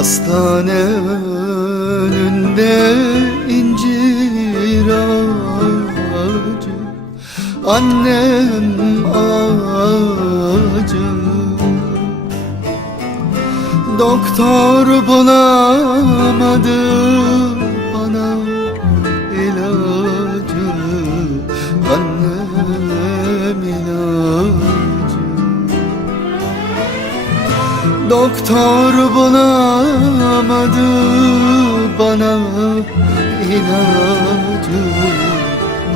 Hastane önünde incir ağacı, annem ağacı. Doktor bulamadı bana ilacı, annem ilacı. Doktor bulamadı bana ilacı,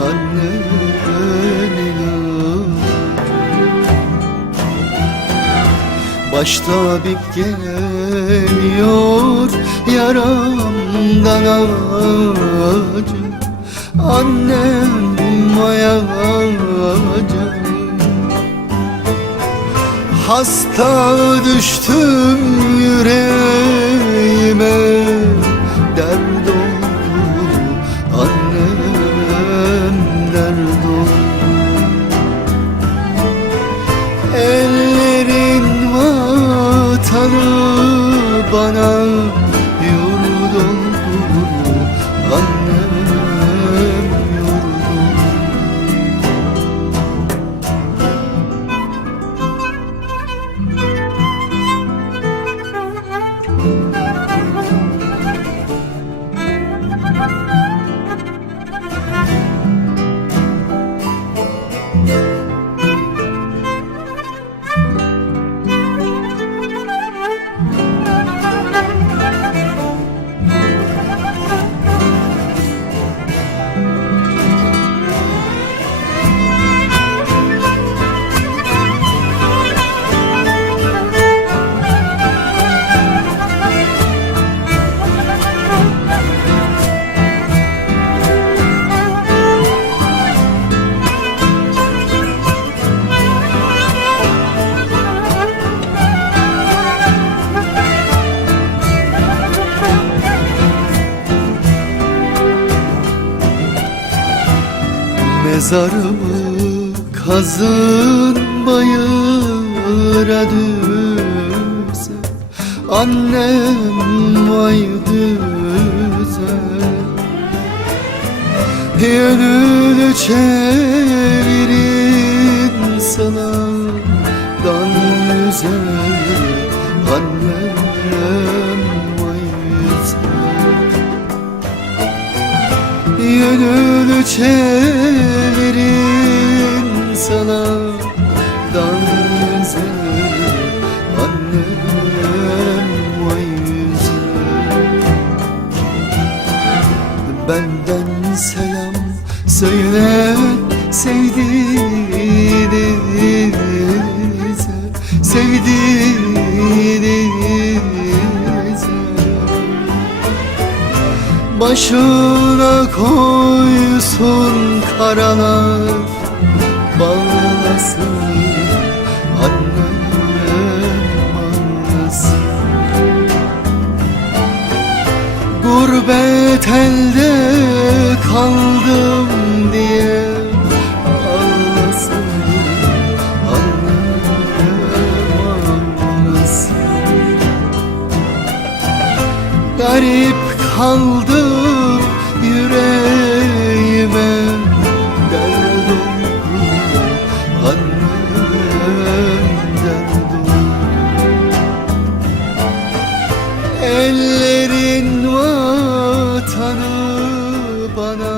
annem ilacı. Baş tabip geliyor yaramdan acı, annem ayacı. Hasta düştüm yüreğime, dert oldu annem, dert oldu. Ellerin vatanı bana yurt oldu, annem yurt oldu. Mezarımı kazın bayıra düze, annem vay düze. Yönünü çevirin sana dan yüze, annem vay yüze. Yönünü çevirin sana dan yüze, annem vay yüze. Benden selam söyle sevdiğinize, sevdiğinize. Başına koysun karalar, bağlasın annem, bağlasın. Gurbet elde kaldım diye ağlasın annem, ağlasın. Garip kaldım yüreğime, dert oldu annem, dert oldu. Ellerin vatanı bana